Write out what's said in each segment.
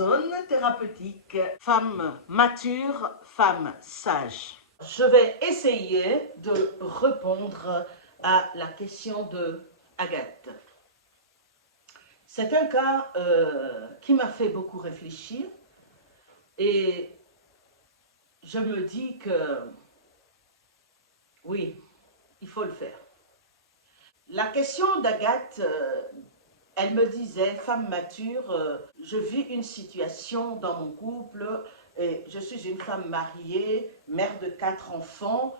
zone thérapeutique, femme mature, femme sage. Je vais essayer de répondre à la question de Agathe. C'est un cas qui m'a fait beaucoup réfléchir et je me dis que oui, il faut le faire. La question d'Agathe, elle me disait, femme mature, je vis une situation dans mon couple, et je suis une femme mariée, mère de 4 enfants,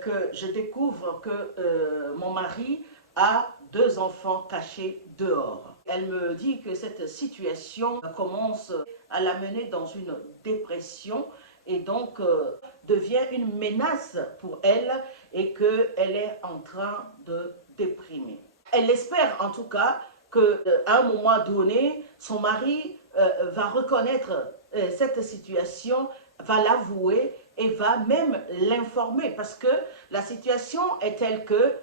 que je découvre que mon mari a 2 enfants cachés dehors. Elle me dit que cette situation commence à la mener dans une dépression et donc devient une menace pour elle et qu'elle est en train de déprimer. Elle espère en tout cas qu'à un moment donné, son mari va reconnaître cette situation, va l'avouer et va même l'informer parce que la situation est telle que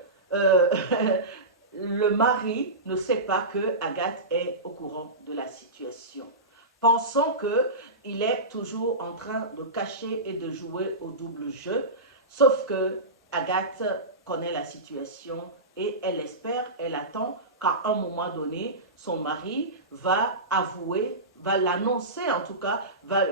le mari ne sait pas que Agathe est au courant de la situation, pensant qu'il est toujours en train de cacher et de jouer au double jeu, sauf que Agathe connaît la situation et elle espère, elle attend qu'à un moment donné, son mari va avouer, va l'annoncer en tout cas, va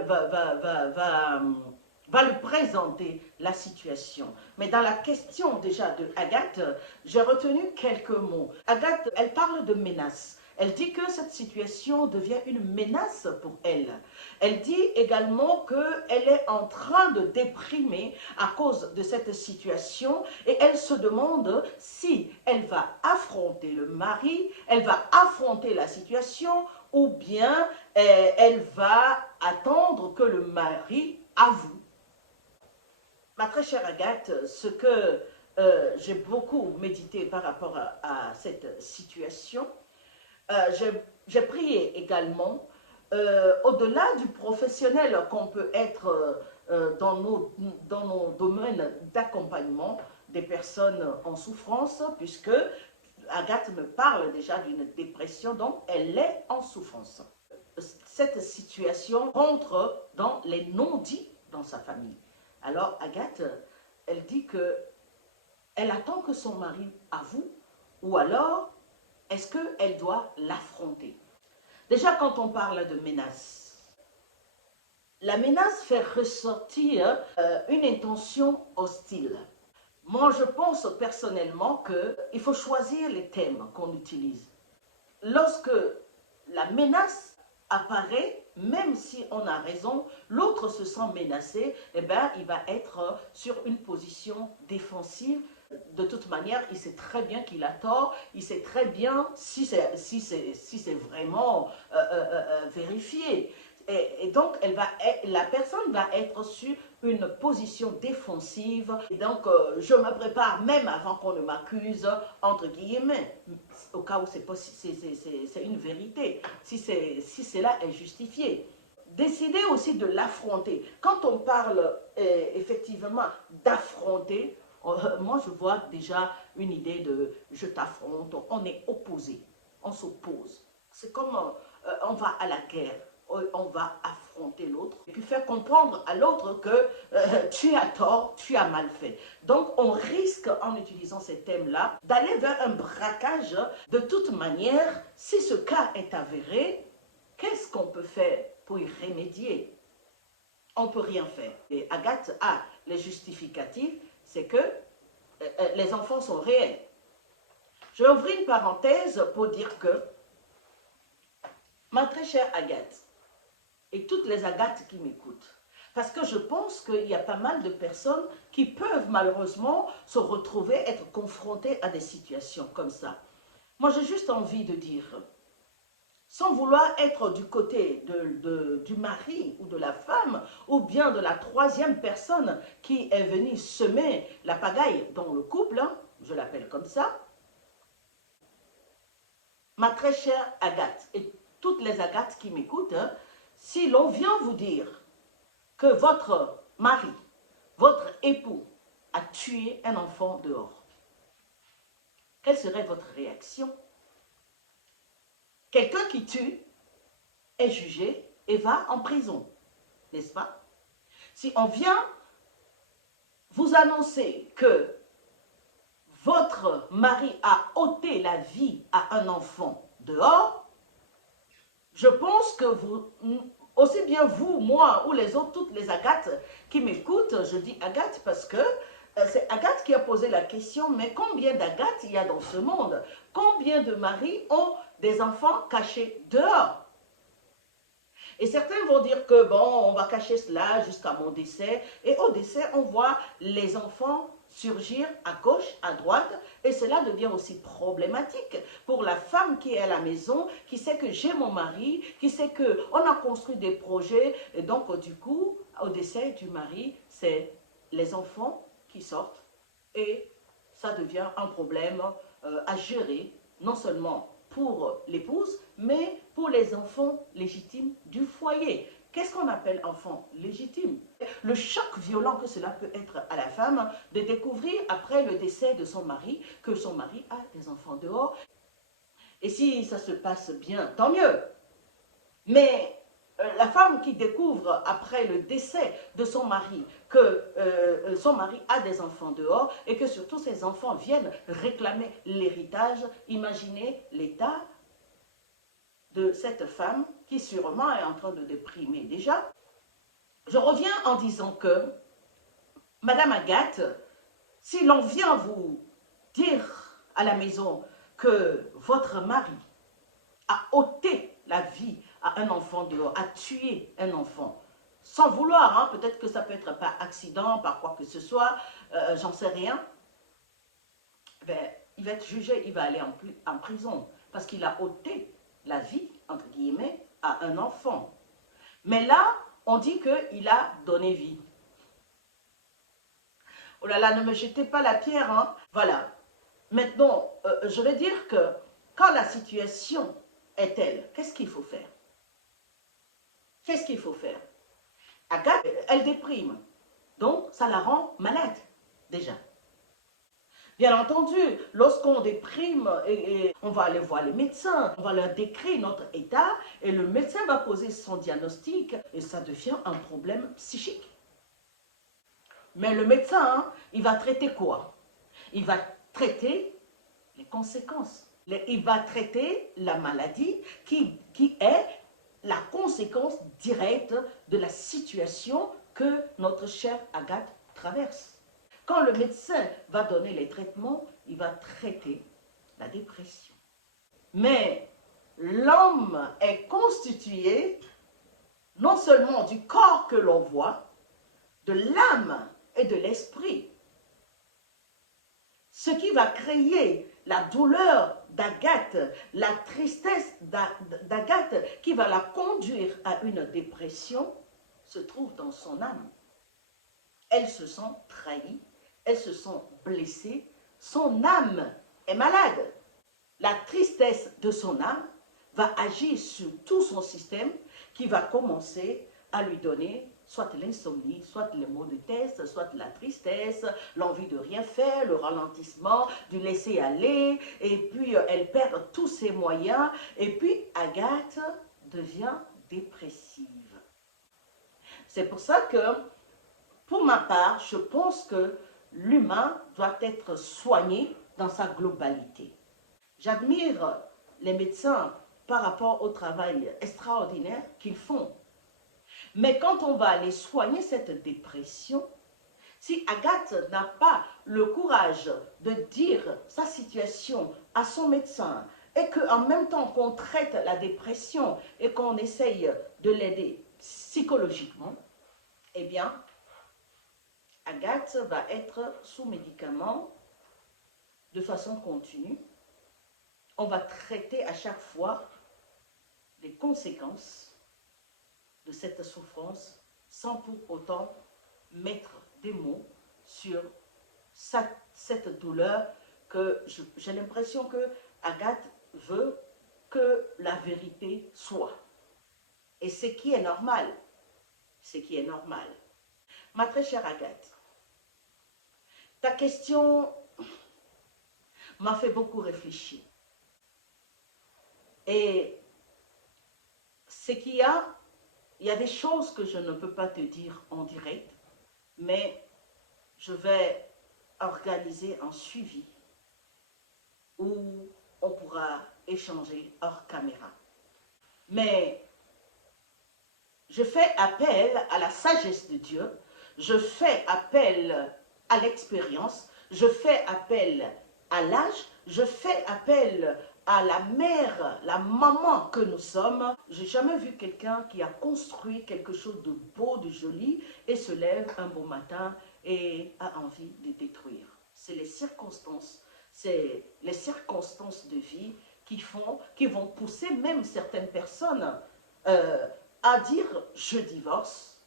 lui présenter la situation. Mais dans la question déjà de Agathe, j'ai retenu quelques mots. Agathe, elle parle de menace. Elle dit que cette situation devient une menace pour elle. Elle dit également qu'elle est en train de déprimer à cause de cette situation et elle se demande si elle va affronter le mari, elle va affronter la situation ou bien elle va attendre que le mari avoue. Ma très chère Agathe, ce que j'ai beaucoup médité par rapport à cette situation, j'ai prié également, au-delà du professionnel qu'on peut être dans nos domaines d'accompagnement des personnes en souffrance, puisque Agathe me parle déjà d'une dépression, donc elle est en souffrance. Cette situation rentre dans les non-dits dans sa famille. Alors Agathe, elle dit qu'elle attend que son mari avoue, ou alors est-ce qu'elle doit l'affronter? Déjà, quand on parle de menace, la menace fait ressortir une intention hostile. Moi, je pense personnellement qu'il faut choisir les thèmes qu'on utilise. Lorsque la menace apparaît, même si on a raison, l'autre se sent menacé, eh bien, il va être sur une position défensive. De toute manière, il sait très bien qu'il a tort, il sait très bien si c'est vraiment vérifié. Et donc, la personne va être sur une position défensive. Et donc, je me prépare même avant qu'on ne m'accuse, entre guillemets, au cas où c'est une vérité, si cela est justifié. Décider aussi de l'affronter. Quand on parle effectivement d'affronter, moi je vois déjà une idée de je t'affronte, on est opposé, on s'oppose. C'est comme on va à la guerre, on va affronter l'autre et puis faire comprendre à l'autre que tu as tort, tu as mal fait. Donc on risque en utilisant ces thèmes-là d'aller vers un braquage. De toute manière, si ce cas est avéré, qu'est-ce qu'on peut faire pour y remédier? On ne peut rien faire. Et Agathe a les justificatifs, c'est que les enfants sont réels. Je vais ouvrir une parenthèse pour dire que ma très chère Agathe, et toutes les Agathes qui m'écoutent, parce que je pense qu'il y a pas mal de personnes qui peuvent malheureusement se retrouver, être confrontées à des situations comme ça. Moi, j'ai juste envie de dire, sans vouloir être du côté du mari ou de la femme, ou bien de la troisième personne qui est venue semer la pagaille dans le couple, hein, je l'appelle comme ça, ma très chère Agathe, et toutes les Agathes qui m'écoutent, hein, si l'on vient vous dire que votre mari, votre époux a tué un enfant dehors, quelle serait votre réaction? Quelqu'un qui tue est jugé et va en prison, n'est-ce pas? Si on vient vous annoncer que votre mari a ôté la vie à un enfant dehors, je pense que vous, aussi bien vous, moi ou les autres, toutes les Agathes qui m'écoutent, je dis Agathe parce que c'est Agathe qui a posé la question, mais combien d'Agathes il y a dans ce monde? Combien de maris ont des enfants cachés dehors? Et certains vont dire que bon, on va cacher cela jusqu'à mon décès. Et au décès, on voit les enfants surgir à gauche, à droite, et cela devient aussi problématique pour la femme qui est à la maison, qui sait que j'ai mon mari, qui sait qu'on a construit des projets, et donc du coup, au décès du mari, c'est les enfants qui sortent, et ça devient un problème à gérer, non seulement pour l'épouse, mais pour les enfants légitimes du foyer. Qu'est-ce qu'on appelle enfant légitime? Le choc violent que cela peut être à la femme de découvrir après le décès de son mari que son mari a des enfants dehors. Et si ça se passe bien, tant mieux. Mais la femme qui découvre après le décès de son mari que son mari a des enfants dehors et que surtout ses enfants viennent réclamer l'héritage, imaginez l'état de cette femme qui sûrement est en train de déprimer déjà. Je reviens en disant que, Madame Agathe, si l'on vient vous dire à la maison que votre mari a ôté la vie à un enfant dehors, a tué un enfant, sans vouloir, hein, peut-être que ça peut être par accident, par quoi que ce soit, j'en sais rien, ben, il va être jugé, il va aller en prison, parce qu'il a ôté la vie, entre guillemets, à un enfant. Mais là, on dit qu'il a donné vie. Oh là là, ne me jetez pas la pierre, hein. Voilà. Maintenant, je vais dire que quand la situation est telle, qu'est-ce qu'il faut faire? Qu'est-ce qu'il faut faire? Agathe, elle déprime. Donc, ça la rend malade, déjà. Bien entendu, lorsqu'on déprime, et on va aller voir les médecins, on va leur décrire notre état, et le médecin va poser son diagnostic, et ça devient un problème psychique. Mais le médecin, hein, il va traiter quoi? Il va traiter les conséquences. Il va traiter la maladie qui est la conséquence directe de la situation que notre chère Agathe traverse. Quand le médecin va donner les traitements, il va traiter la dépression. Mais l'homme est constitué non seulement du corps que l'on voit, de l'âme et de l'esprit. Ce qui va créer la douleur d'Agathe, la tristesse d'Agathe, qui va la conduire à une dépression, se trouve dans son âme. Elle se sent trahie, elle se sent blessée, son âme est malade. La tristesse de son âme va agir sur tout son système qui va commencer à lui donner soit l'insomnie, soit les maux de tête, soit la tristesse, l'envie de rien faire, le ralentissement, du laisser aller, et puis elle perd tous ses moyens, et puis Agathe devient dépressive. C'est pour ça que, pour ma part, je pense que l'humain doit être soigné dans sa globalité. J'admire les médecins par rapport au travail extraordinaire qu'ils font. Mais quand on va aller soigner cette dépression, si Agathe n'a pas le courage de dire sa situation à son médecin et qu'en même temps qu'on traite la dépression et qu'on essaye de l'aider psychologiquement, eh bien, Agathe va être sous médicaments de façon continue. On va traiter à chaque fois les conséquences de cette souffrance sans pour autant mettre des mots sur cette douleur que j'ai l'impression que Agathe veut que la vérité soit. Et ce qui est normal, ce qui est normal. Ma très chère Agathe, ta question m'a fait beaucoup réfléchir. Et ce qu'il y a Il y a des choses que je ne peux pas te dire en direct, mais je vais organiser un suivi où on pourra échanger hors caméra. Mais je fais appel à la sagesse de Dieu, je fais appel à l'expérience, je fais appel à l'âge, je fais appel à la mère, la maman que nous sommes. J'ai jamais vu quelqu'un qui a construit quelque chose de beau, de joli et se lève un beau matin et a envie de détruire. C'est les circonstances de vie qui vont pousser même certaines personnes à dire je divorce.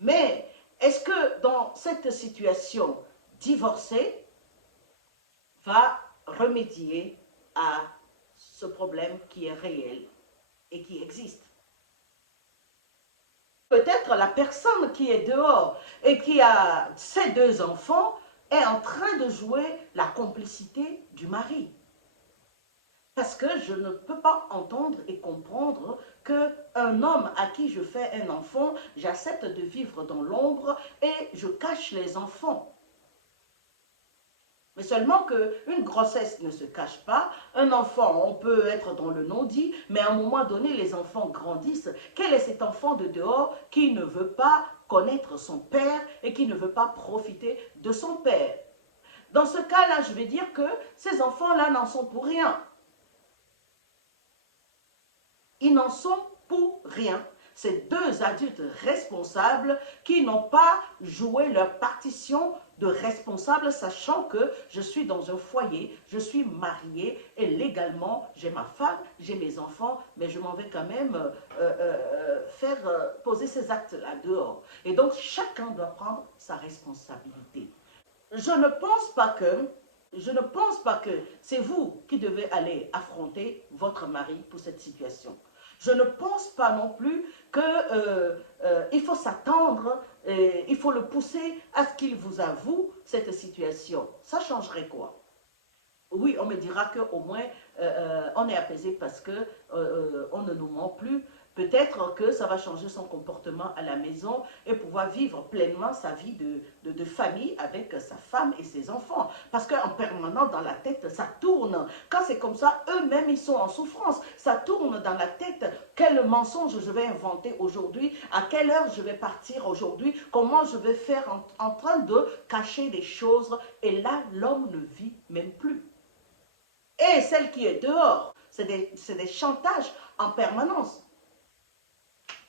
Mais est-ce que dans cette situation, divorcer va remédier à ce problème qui est réel et qui existe? Peut-être la personne qui est dehors et qui a ses deux enfants est en train de jouer la complicité du mari. Parce que je ne peux pas entendre et comprendre qu'un homme à qui je fais un enfant, j'accepte de vivre dans l'ombre et je cache les enfants. Mais seulement qu'une grossesse ne se cache pas, un enfant, on peut être dans le non-dit, mais à un moment donné, les enfants grandissent. Quel est cet enfant de dehors qui ne veut pas connaître son père et qui ne veut pas profiter de son père? Dans ce cas-là, je vais dire que ces enfants-là n'en sont pour rien. Ils n'en sont pour rien. C'est deux adultes responsables qui n'ont pas joué leur partition de responsable, sachant que je suis dans un foyer, je suis mariée et légalement, j'ai ma femme, j'ai mes enfants, mais je m'en vais quand même poser ces actes-là dehors. Et donc, chacun doit prendre sa responsabilité. Je ne pense pas que c'est vous qui devez aller affronter votre mari pour cette situation. Je ne pense pas non plus qu'il faut s'attendre, il faut le pousser à ce qu'il vous avoue cette situation. Ça changerait quoi? Oui, on me dira qu'au moins on est apaisé parce qu'on ne nous ment plus. Peut-être que ça va changer son comportement à la maison et pouvoir vivre pleinement sa vie de famille avec sa femme et ses enfants. Parce qu'en permanent, dans la tête, ça tourne. Quand c'est comme ça, eux-mêmes, ils sont en souffrance. Ça tourne dans la tête. Quel mensonge je vais inventer aujourd'hui? À quelle heure je vais partir aujourd'hui? Comment je vais faire en train de cacher des choses? Et là, l'homme ne vit même plus. Et celle qui est dehors, c'est des chantages en permanence.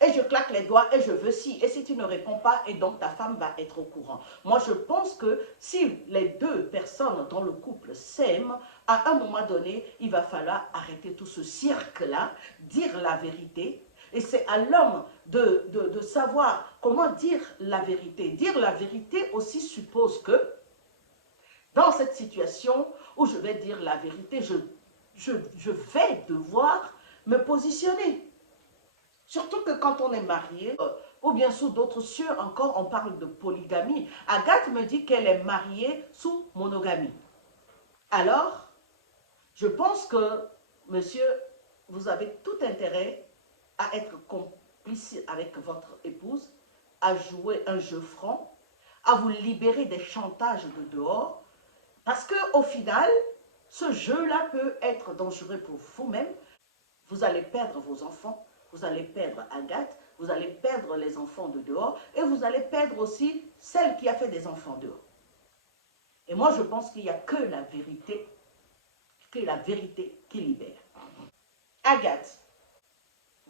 Et je claque les doigts et je veux si. Et si tu ne réponds pas, et donc ta femme va être au courant. Moi, je pense que si les deux personnes dans le couple s'aiment, à un moment donné, il va falloir arrêter tout ce cirque-là, dire la vérité. Et c'est à l'homme de savoir comment dire la vérité. Dire la vérité aussi suppose que, dans cette situation où je vais dire la vérité, je vais devoir me positionner. Surtout que quand on est marié, ou bien sous d'autres cieux encore, on parle de polygamie. Agathe me dit qu'elle est mariée sous monogamie. Alors, je pense que, monsieur, vous avez tout intérêt à être complice avec votre épouse, à jouer un jeu franc, à vous libérer des chantages de dehors, parce qu'au final, ce jeu-là peut être dangereux pour vous-même. Vous allez perdre vos enfants, vous allez perdre Agathe, vous allez perdre les enfants de dehors et vous allez perdre aussi celle qui a fait des enfants dehors. Et moi, je pense qu'il n'y a que la vérité qui libère. Agathe,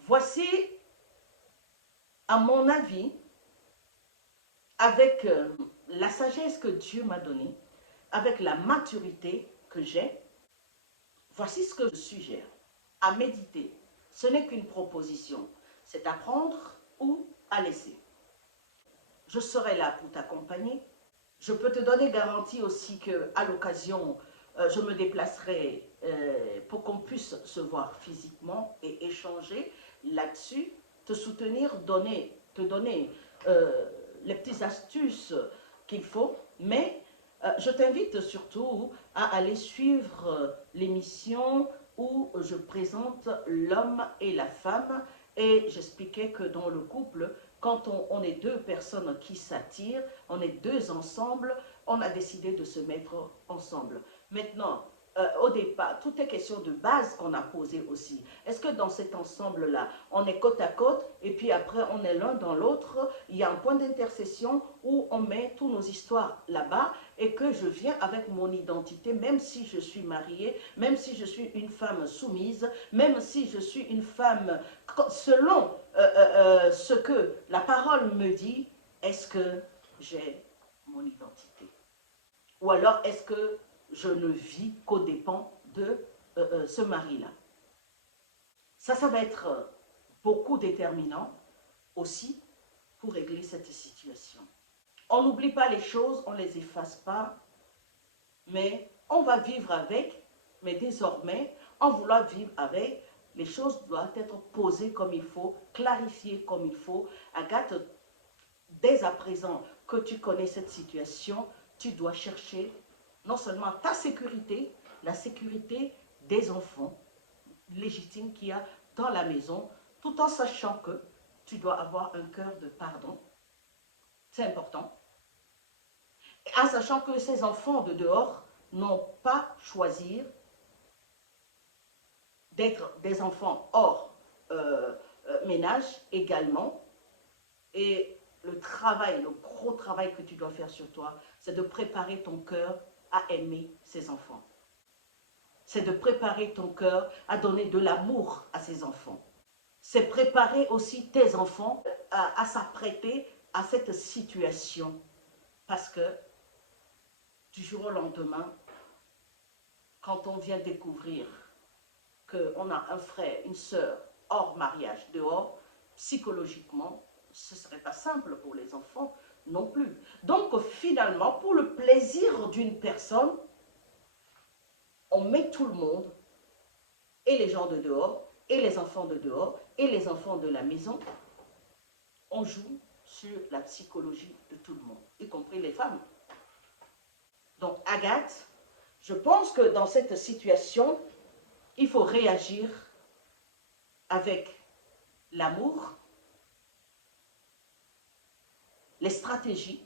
voici, à mon avis, avec la sagesse que Dieu m'a donnée, avec la maturité que j'ai, voici ce que je suggère à méditer. Ce n'est qu'une proposition, c'est à prendre ou à laisser. Je serai là pour t'accompagner. Je peux te donner garantie aussi qu'à l'occasion, je me déplacerai pour qu'on puisse se voir physiquement et échanger là-dessus, te soutenir, te donner les petites astuces qu'il faut, mais je t'invite surtout à aller suivre l'émission où je présente l'homme et la femme Et j'expliquais que dans le couple, quand on est deux personnes qui s'attirent, on est deux ensemble, on a décidé de se mettre ensemble. Maintenant, au départ, tout est question de base qu'on a posé aussi. Est-ce que dans cet ensemble-là, on est côte à côte et puis après on est l'un dans l'autre, il y a un point d'intercession où on met toutes nos histoires là-bas et que je viens avec mon identité, même si je suis mariée, même si je suis une femme soumise, même si je suis une femme selon ce que la parole me dit, est-ce que j'ai mon identité? Ou alors est-ce que je ne vis qu'aux dépens de ce mari-là? Ça va être beaucoup déterminant aussi pour régler cette situation. On n'oublie pas les choses, on ne les efface pas, mais on va vivre avec, mais désormais, en voulant vivre avec, les choses doivent être posées comme il faut, clarifiées comme il faut. Agathe, dès à présent que tu connais cette situation, tu dois chercher non seulement ta sécurité, la sécurité des enfants légitimes qu'il y a dans la maison, tout en sachant que tu dois avoir un cœur de pardon. C'est important. En sachant que ces enfants de dehors n'ont pas choisi d'être des enfants hors ménage également. Et le travail, le gros travail que tu dois faire sur toi, c'est de préparer ton cœur à aimer ses enfants. C'est de préparer ton cœur à donner de l'amour à ses enfants. C'est préparer aussi tes enfants à s'apprêter à cette situation. Parce que du jour au lendemain, quand on vient découvrir qu'on a un frère, une sœur hors mariage, dehors, psychologiquement, ce ne serait pas simple pour les enfants non plus. Donc finalement, pour le plaisir d'une personne, on met tout le monde, et les gens de dehors, et les enfants de dehors, et les enfants de la maison, on joue sur la psychologie de tout le monde, y compris les femmes. Donc Agathe, je pense que dans cette situation, il faut réagir avec l'amour, les stratégies.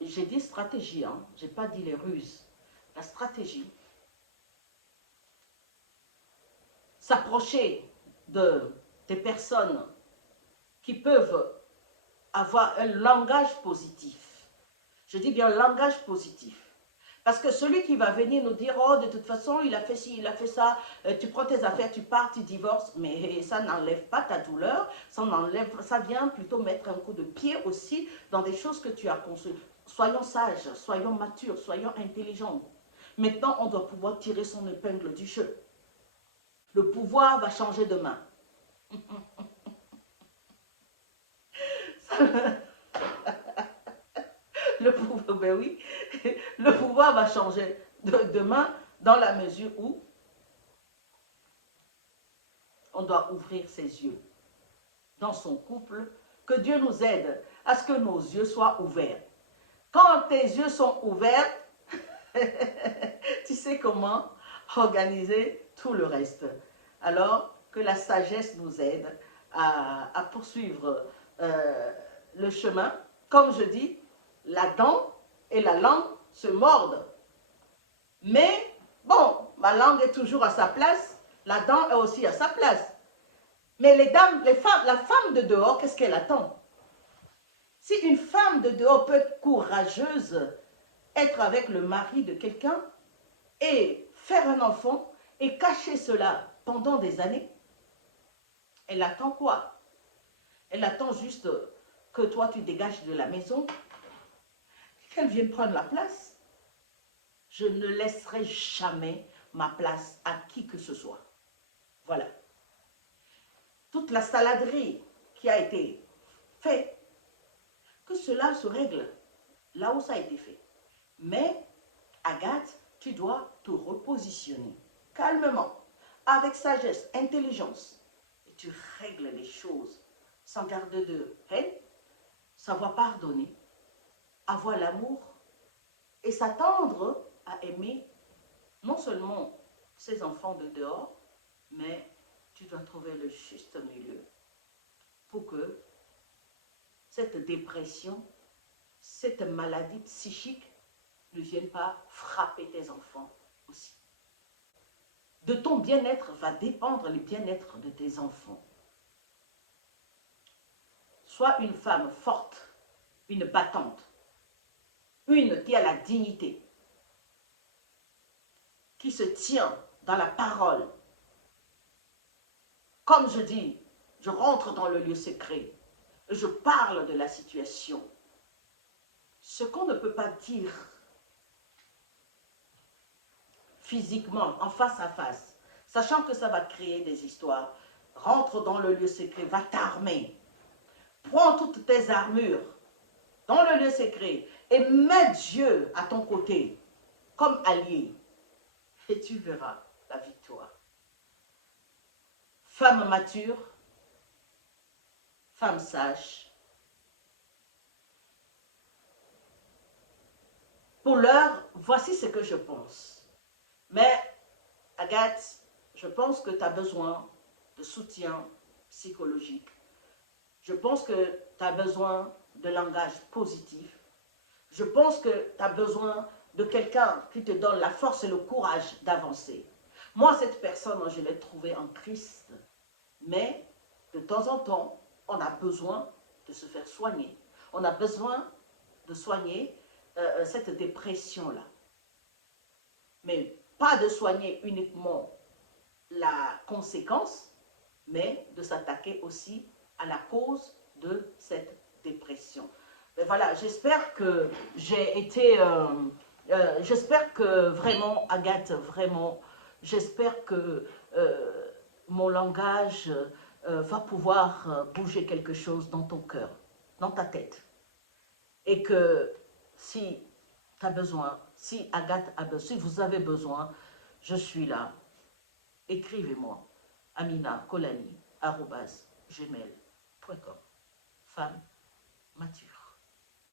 J'ai dit stratégie, hein? Je n'ai pas dit les ruses. La stratégie, s'approcher des personnes qui peuvent avoir un langage positif. Je dis bien langage positif. Parce que celui qui va venir nous dire, oh, de toute façon, il a fait ci, il a fait ça, tu prends tes affaires, tu pars, tu divorces, mais ça n'enlève pas ta douleur, ça vient plutôt mettre un coup de pied aussi dans des choses que tu as conçues. Soyons sages, soyons matures, soyons intelligents. Maintenant, on doit pouvoir tirer son épingle du jeu. Le pouvoir va changer de main. Le pouvoir, ben oui, le pouvoir va changer de main dans la mesure où on doit ouvrir ses yeux dans son couple, que Dieu nous aide à ce que nos yeux soient ouverts. Quand tes yeux sont ouverts, tu sais comment organiser tout le reste. Alors que la sagesse nous aide à poursuivre le chemin. Comme je dis, la dent et la langue se mordent. Mais bon, ma langue est toujours à sa place, la dent est aussi à sa place. Mais les dames, la femme de dehors, qu'est-ce qu'elle attend? Si une femme de dehors peut être courageuse, être avec le mari de quelqu'un et faire un enfant et cacher cela pendant des années, elle attend quoi? Elle attend juste que toi tu dégages de la maison, qu'elle vienne prendre la place. Je ne laisserai jamais ma place à qui que ce soit. Voilà. Toute la saladerie qui a été faite, que cela se règle là où ça a été fait. Mais, Agathe, tu dois te repositionner calmement, avec sagesse, intelligence. Et tu règles les choses sans garder de haine, savoir pardonner, avoir l'amour et s'attendre à aimer non seulement ses enfants de dehors, mais tu tu dois trouver le juste milieu pour que cette dépression, cette maladie psychique ne vienne pas frapper tes enfants aussi. De ton bien-être va dépendre le bien-être de tes enfants. Sois une femme forte, une battante, une qui a la dignité, qui se tient dans la parole. Comme je dis, je rentre dans le lieu secret, je parle de la situation. Ce qu'on ne peut pas dire physiquement, en face à face, sachant que ça va créer des histoires, rentre dans le lieu secret, va t'armer. Prends toutes tes armures dans le lieu secret et mets Dieu à ton côté comme allié. Et tu verras la victoire. Femme mature, femme sage. Pour l'heure, voici ce que je pense. Mais, Agathe, je pense que tu as besoin de soutien psychologique. Je pense que tu as besoin de langage positif. Je pense que tu as besoin de quelqu'un qui te donne la force et le courage d'avancer. Moi, cette personne, je l'ai trouvée en Christ. Mais, de temps en temps, on a besoin de se faire soigner. On a besoin de soigner cette dépression-là. Mais pas de soigner uniquement la conséquence, mais de s'attaquer aussi à la cause de cette dépression. Mais voilà, j'espère que j'ai été... j'espère que vraiment, Agathe, vraiment, j'espère que mon langage va pouvoir bouger quelque chose dans ton cœur, dans ta tête. Et que si tu as besoin, si Agathe a besoin, si vous avez besoin, je suis là. Écrivez-moi. aminakolani@gmail.com. Femme mature.